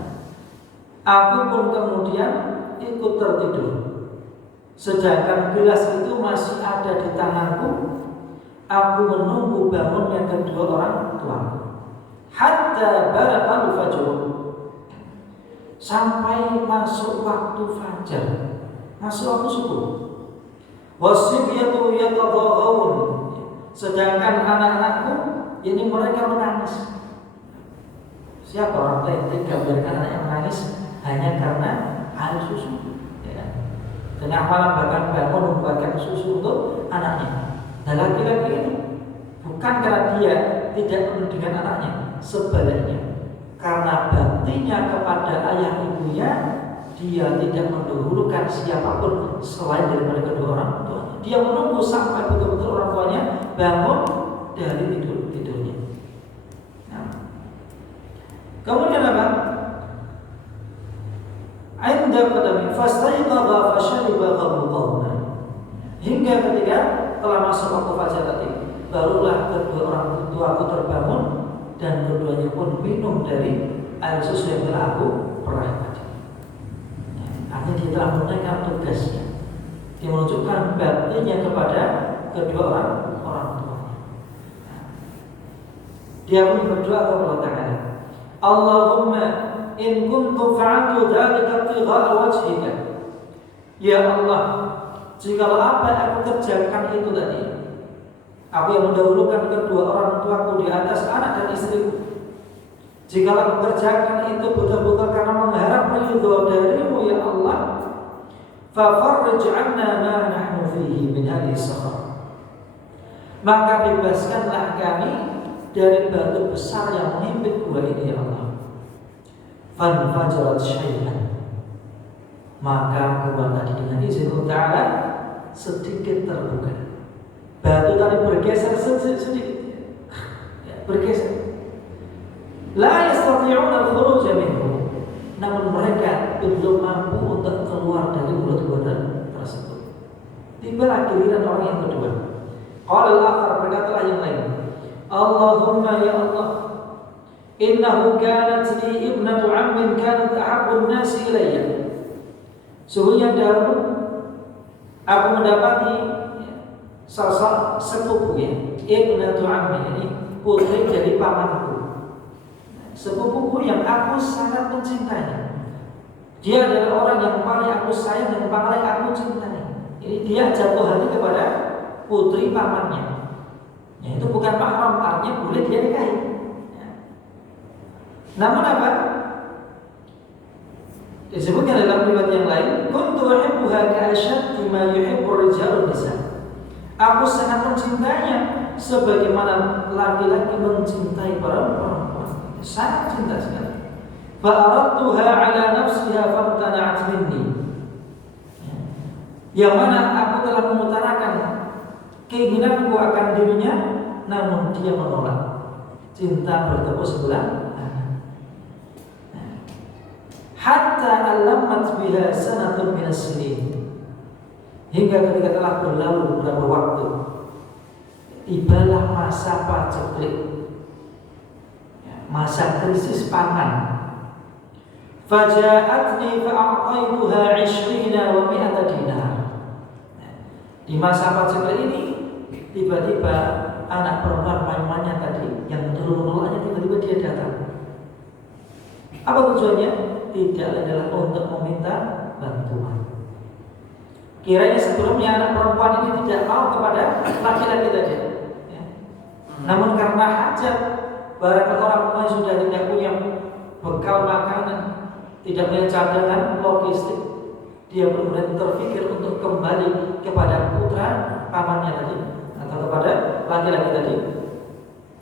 aku pun kemudian ikut tertidur. Sedangkan gelas itu masih ada di tanganku. Aku menunggu bangunnya kedua orang tuaku. Hatta barakal fajr, sampai masuk waktu fajar, masuk waktu subuh. Wasibyatu yatadhaghawun, sedangkan anak-anakku ini mereka menangis. Siapa orang tua yang tega membiarkan anaknya menangis hanya karena air susu? Ya. Tengah malam bahkan bangun membuatkan susu untuk anaknya. Nah, laki-laki ini bukan karena dia tidak peduli dengan anaknya, sebaliknya karena baktinya kepada ayah ibunya, dia tidak mendahulukan siapapun selain daripada kedua orang tuanya. Dia menunggu sampai betul-betul orang tuanya bangun dari tidurnya. Nah, kemudian apa? Ainda qadami fastayqadha fashariba ghabutahuma. Hingga ketika telah masuk waktu fajar tadi, barulah kedua orang tuaku terbangun dan keduanya pun minum dari air susu yang telah aku perah tadi. Artinya dia telah menunaikan tugasnya. Dia menunjukkan baktinya kepada kedua orang tuanya. Dia pun berdoa kepada Ta'ala, Allahumma in kuntu fa'altu dzalika ibtigha'a wajhika. Ya Allah, jikalau apa yang aku kerjakan itu tadi, aku yang mendahulukan kedua orang tuaku di atas anak dan istriku, jikalau aku kerjakan itu betul-betul karena mengharap ridho darimu ya Allah, fafarrij 'anna ma nahnu fihi min hadhihi sakhar, maka bebaskanlah kami dari batu besar yang menghimpit gua ini ya Allah. Fanfajarat syai'an, maka gua tadi dengan izin Allah Ta'ala sedikit terbuka. Batu tadi bergeser sedikit, bergeser. La yastati yastati'una al-khuruj minhu, namun mereka belum mampu untuk keluar dari mulut gua tersebut. Tibalah giliran orang yang kedua. Qala al-akhar, berkatalah yang lain, Allahumma ya Allah, innahu kanat li ibnatu ammin kanat ahabbu an-nasi ilayya. Sungguhnya dahulu aku mendapati sosok sepupunya, ibnatu ammi, ini putri dari pamanku, sepupuku yang aku sangat mencintainya. Dia adalah orang yang paling aku sayang dan paling aku cintai. Jadi dia jatuh hati kepada putri pamannya. Ya, itu bukan mahram, artinya boleh dia nikahi. Ya. Namun apa? Disebutkan dalam riwayat yang lain, kuntu uhibbuha ka'ashaddi ma yuhibbu rijalun nisa. Aku sangat mencintainya sebagaimana laki-laki mencintai perempuan. Sangat cinta sekali. Fa'aradtuha ala nafsiha famtana'at minni. Yang mana aku telah mengutarakan keinginanku akan dirinya, namun dia menolak. Cinta bertepuk sebelah tangan. Hatta alamat biha sanatun minas sinin. Hingga ketika telah berlalu beberapa waktu, tibalah masa paceklik, masa krisis pangan. Faja'atni fa'a'taituha 20 wa 100 dinar. Di masa paceklik ini, tiba-tiba anak perempuan pamannya tadi yang dulu menolaknya, tiba-tiba dia datang. Apa tujuannya? Tidak adalah untuk meminta bantuan. Kiranya sebelumnya anak perempuan ini tidak mau kepada laki-laki tadi, ya. Namun karena hajat, barangkali orang tua sudah tidak punya bekal makanan, tidak punya cadangan logistik, dia benar-benar terpikir untuk kembali kepada putra pamannya tadi atau kepada laki-laki tadi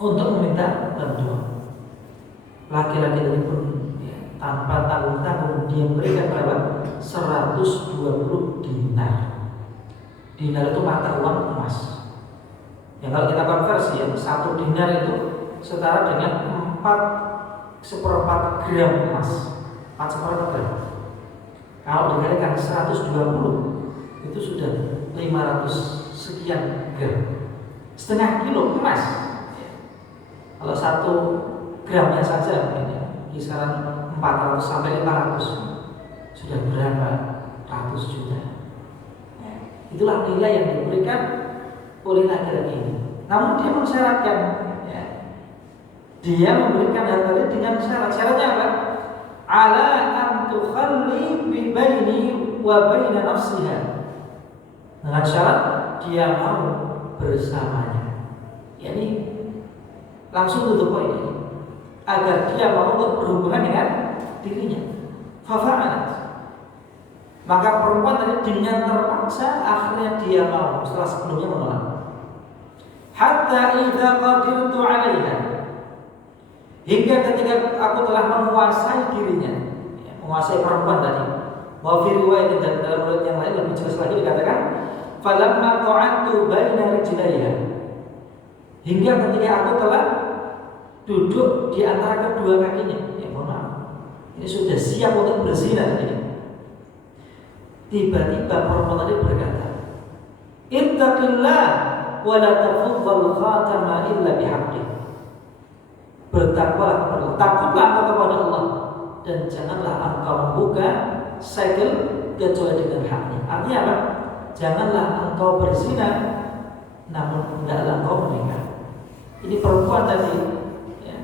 untuk meminta bantuan. Laki-laki tadi pun tanpa tanggung-tanggung dia memberikan berapa? 120 dinar. Dinar itu mata uang emas. Yang kalau kita konversi ya, 1 dinar itu setara dengan 4/4 gram emas. 4/4 gram. Kalau dikalikan 120 itu sudah 500 sekian gram. Setengah kilo emas. Kalau 1 gramnya saja kisaran 400 sampai 500, sudah berapa ratus juta. Itulah nilai yang diberikan oleh laki-laki ini. Namun dia mensyaratkan, ya, dia memberikan hartanya dengan syarat. Syaratnya apa? Ala an tukhalli bi baini wa baina nafsiha. Dengan syarat dia mau bersamanya. Yani langsung tutup poin ini, agar dia mau untuk berhubungan dengan dirinya. Fafa'alat. Maka perempuan tadi dengan terpaksa akhirnya dia mau setelah sebelumnya menolak. Hatta idza qadirtu 'alaiha. Hingga ketika aku telah menguasai dirinya, ya, menguasai perempuan tadi. Wa fi riwayat dan dalam riwayat yang lain lebih jelas lagi dikatakan, falamma qa'adtu baina rijlaiha. Hingga ketika aku telah duduk di antara kedua kakinya, ya mohon maaf, ini sudah siap untuk berzina tadi. Tiba-tiba perempuan tadi berkata, ittaqillah wa la tafuddhal khatama illa bihaqqi. Bertakwalah kepada Allah, takutlah engkau kepada Allah, dan janganlah engkau membuka segel kecuali dengan haknya. Artinya apa? Janganlah engkau berzina, namun hendaklah engkau menikah. Ini perempuan tadi.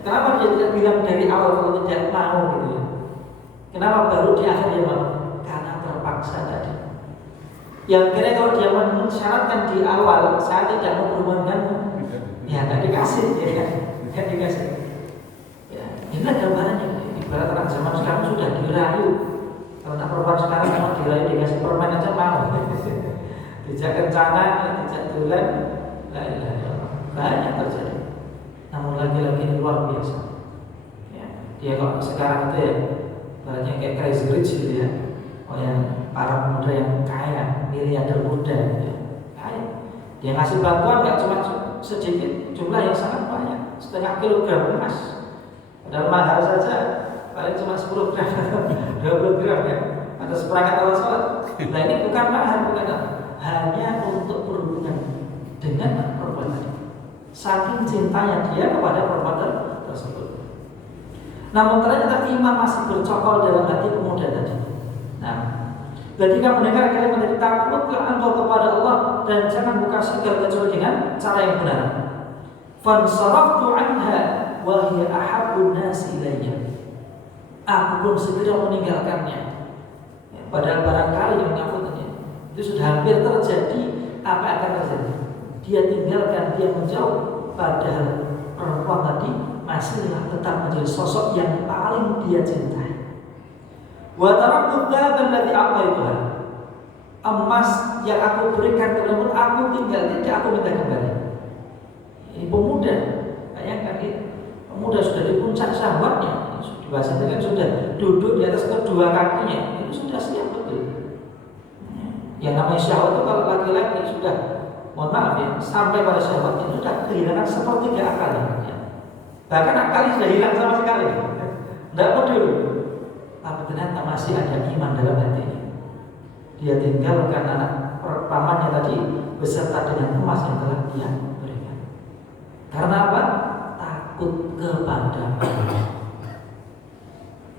Kenapa dia tidak bilang dari awal kalau tidak mau gitu ya? Kenapa baru di akhir dia mau? Karena terpaksa tadi. Yang kira kalau dia mensyaratkan di awal, saya tidak mau berhubungan denganmu, ya nggak dikasih, ya nggak dikasih. Ya, ini gambarannya. Ibarat anak zaman sekarang sudah dirayu. Kalau anak perempuan sekarang mau dirayu dikasih permen aja mau. Dijak kencana, dijak dolan, banyak terjadi. Namun laki-laki ini luar biasa. Ya, dia kalau sekarang itu ya, banyak kayak crazy rich gitu ya. Oh yang para pemuda yang kaya, miliarder muda, ya, kaya. Dia ngasih bantuan nggak cuma sedikit, jumlah yang sangat banyak, 0,5 kilogram emas. Dan mahar saja paling cuma 10 gram atau 20 gram ya. Atau seperangkat alat sholat. Nah ini bukan mahar, bukan apa. Hanya untuk berhubungan dengan perempuan tadi. Saking cintanya dia kepada perempuan tersebut. Namun ternyata iman masih bercokol dalam hati pemuda tadi. Nah, ketika mendengar kalimat dari takutlah engkau kepada Allah dan jangan buka sigar kecuali dengan cara yang benar. Fansaraftu anha wa hiya ahabbun nasi ilayya. Aku pun segera meninggalkannya. Padahal barangkali yang mengakukannya itu sudah hampir terjadi. Apa yang akan terjadi? Dia tinggalkan, dia menjauh. Padahal perempuan tadi masih tetap menjadi sosok yang paling dia cintai. Wa taraktu dzahab alladhi a'taytuha. Emas yang aku berikan kepadamu aku tinggal, tidak aku minta kembali. Ini pemuda, bayangkan ini pemuda sudah di puncak syahwatnya. Bahasanya kan sudah duduk di atas kedua kakinya, itu sudah siap betul. Yang namanya syahwat itu kalau laki-laki sudah, mohon maaf ya, sampai pada syahwat itu sudah kehilangan sepertiga akalnya. Bahkan akalnya sudah hilang sama sekali, tidak peduli. Tapi ternyata masih ada iman dalam hatinya. Dia tinggalkan anak pamannya tadi beserta dengan emas yang telah dia berikan. Karena apa? Takut kepada Allah.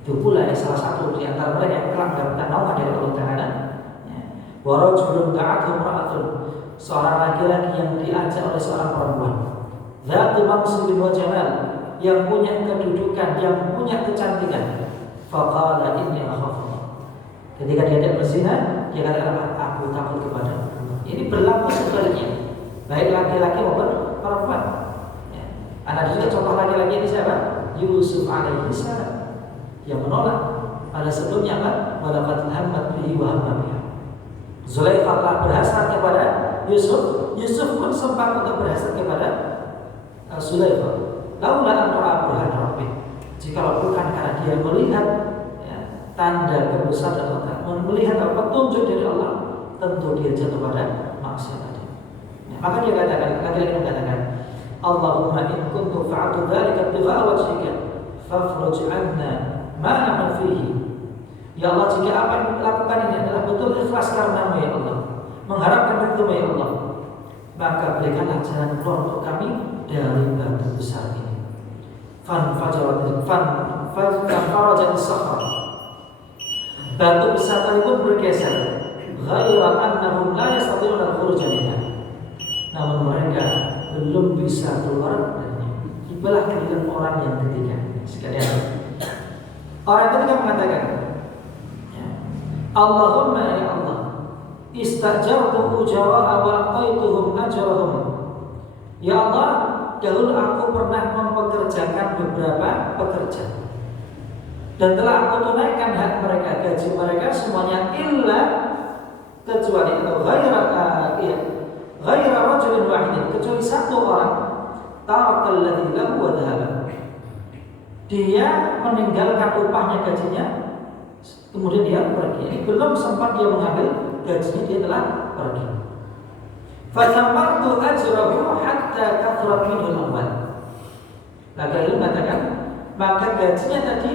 Itu pula salah satu di antara mereka yang kelak mendapatkan naungan dari Allah Ta'ala. Wa rajulun da'athu imra'atun, seorang laki-laki yang diajak oleh seorang perempuan. Dzatu mansibin wa jamal, yang punya kedudukan, yang punya kecantikan. Faqala inni akhafu. Ketika dia tidak berzina, dia katakan aku takut kepada Allah. Ini berlaku sebaliknya, baik laki-laki maupun perempuan. Ada juga contoh laki-laki ini siapa? Yusuf alaihi salam, yang menolak pada sebelumnya kan walaqad hammat bihi wa hamma biha. Zulaikha telah berhasrat kepada Yusuf, Yusuf pun sempat untuk berhasrat kepada Zulaikha. Laula an ra'a burhan rabbih, jika bukan karena dia melihat ya, tanda kebesaran Allah, melihat petunjuk dari Allah, tentu dia jatuh pada maksiat tadi. Ya, maka dia katakan, laki-laki mengatakan, Allahumma in kuntu fa'altu dzalika ibtigha'a wajhika fafruj 'anna ma nahnu fihi. Ya Allah, jika apa yang kita lakukan ini adalah betul ikhlas karenamu ya Allah, mengharapkan ridho ya Allah, maka berikanlah jalan keluar untuk kami dari batu besar ini. Fanfarajat as-sakhra, batu besar tadi pun bergeser. Ghaira annahum la yastati'una al-khuruj minha, namun mereka belum bisa keluar darinya. Itulah kehidupan orang yang ketiga. Sekalian, orang ketiga mengatakan, Allahumma ya Allah, istajartu ujara'a wa aqaituhum ajrahum. Ya Allah, dahulu aku pernah mempekerjakan beberapa pekerja dan telah aku tunaikan hak mereka, gaji mereka semuanya, illa kecuali atau ghaira rajulin wahidin, kecuali satu orang, tarakal ladzi lahu wa dhahaba. Dia meninggalkan upahnya, gajinya, kemudian dia pergi. Ini belum sempat dia mengambil gajinya, dia telah pergi. Fatammartu ajrahu hatta kathrat minhu al-amwal. Lalu dia mengatakan, maka gajinya tadi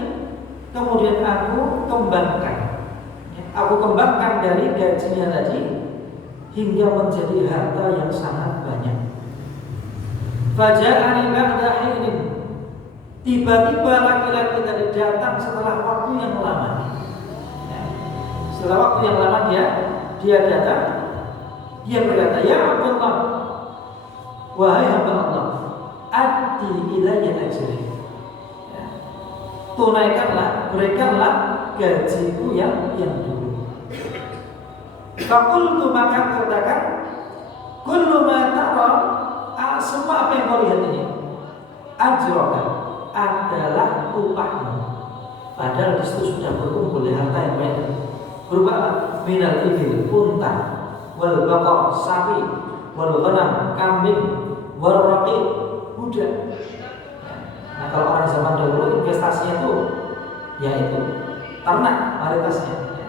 kemudian aku kembangkan. Aku kembangkan dari gajinya tadi hingga menjadi harta yang sangat banyak. Faja'ani ba'da hinin. Tiba-tiba laki-laki tadi datang setelah waktu yang lama. Setelah waktu yang lama dia datang. Dia berkata, ya Abdullah, wahai hamba Allah, addi ilayya ajri. Tunaikanlah, berikanlah gajiku yang dulu. Fakultu, maka katakan, kullu ma tara, semua apa yang kau lihat ini, ajraka, adalah upahmu. Padahal disitu sudah berkumpul harta yang banyak. Berupa minal ibil, unta, wal baqar, sapi, wal ghanam, kambing, wal raqib, budak. Nah, kalau orang zaman dahulu investasinya itu yaitu ternak varietasnya,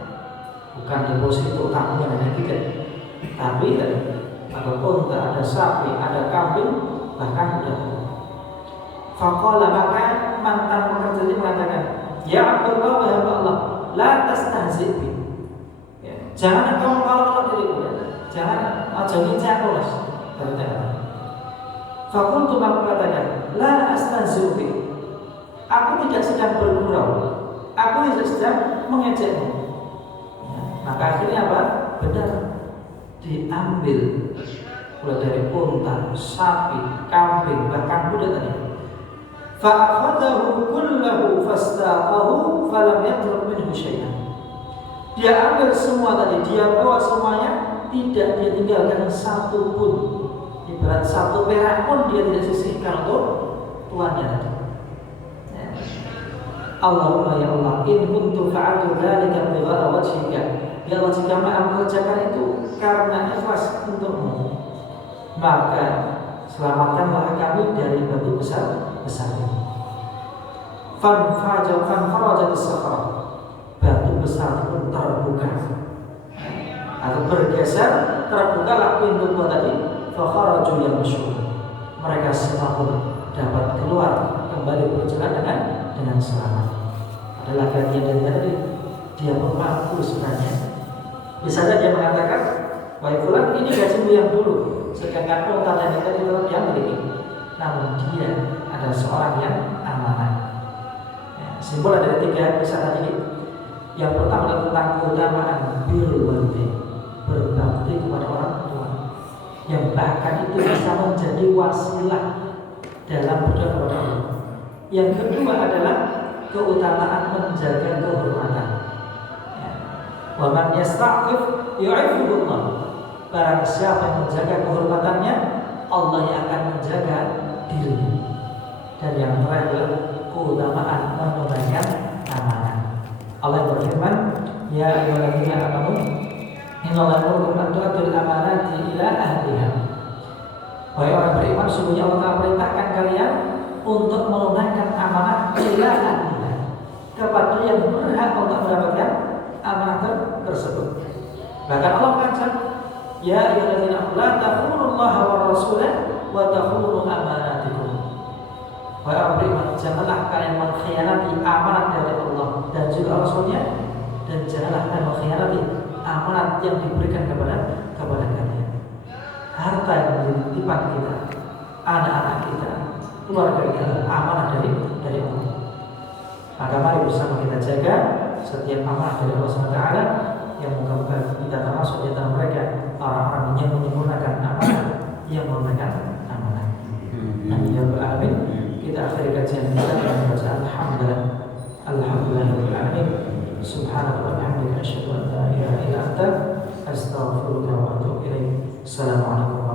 bukan deposito tabungan dan hakikat. Tapi ada unta, ada sapi, ada kambing, bahkan budak. Faqala, mantan pekerja ini mengatakan, ya Abdullah wa ya Allah, la tastahzi bi. Ya, jangan engkau mengolok-olok diriku. Jangan aja ngecek aku Mas. Fakultu maka katakan, la astahzi bi. Aku tidak sedang bergurau. Aku tidak sedang mengejekmu. Ya, maka akhirnya apa? Benar. Diambil mulai dari unta, sapi, kambing, bahkan kuda tadi. Fa'akhadahu kullahu fastaqahu falam yatruk minhu syai'an. Dia ambil semua tadi, dia bawa semuanya, tidak dia tinggalkan satu pun. Ibarat satu perak pun dia tidak sisihkan untuk tuannya tadi. Allahumma ya Allah, in kuntu fa'altu dzalika bighairi wajhika. Ya Allah, jika aku kerjakan itu karena ikhlas untukmu, maka selamatkanlah kami dari batu besar ini. Fanfarajat as-sakhra. Batu besar pun terbuka atau bergeser, terbukalah pintu gua tadi. Fakharaju yamshun. Mereka semua pun dapat keluar kembali berjalan dengan selamat. Adalah bagian dari tadi dia mengaku sebenarnya. Bisa saja dia mengatakan, baik fulan, ini gajimu yang dulu, sedangkan unta dan tadi tetap yang miliki. Namun dia adalah seorang yang amanah. Ya, simbol ada 3 kisah tadi. Yang pertama adalah tentang keutamaan birrul walidain, berbakti kepada orang tua, yang bahkan itu bisa menjadi wasilah dalam berdoa kepada Allah. Yang kedua adalah keutamaan menjaga kehormatan. Wa man yasta'fif yu'iffuhu Allah. Barang siapa yang menjaga kehormatannya, Allah yang akan menjaga dirinya. Dan yang terakhir adalah keutamaan menunaikan amanah. Allah berfirman, ya ayyuhalladzina amanu innallaha ya'murukum an tu'addul amanati ila ahliha. Wahai orang beriman, sungguhnya Allah telah perintahkan kalian untuk menunaikan amanah ila ahliha, kepada yang berhak untuk mendapatkan amanah tersebut. Bahkan Allah mengatakan, ya ayyuhalladzina amanu la takhulullaha wa rasulahu wa takhulu amanatikum. Wahai orang beriman, janganlah kalian mengkhianati amanat dari Allah dan juga Rasulnya, dan janganlah kalian mengkhianati amanat yang diberikan kepada kalian. Harta yang menjadi titipan kita, anak-anak kita, keluarga kita, amanah dari Allah. Maka mari bersama kita jaga setiap amanah dari Allah SWT, yang moga-moga kita termasuk di antara mereka orang-orang yang menyempurnakan amanah, yang menunaikan amanah. Amin ya rabbal alamin. Kita akhiri kajian kita dengan bacaan alhamdulillahirabbil alamin. Subhanallah wa bihamdihi asyhadu an la ilaha illa anta astaghfiruka wa atubu ilaik. Assalamualaikum.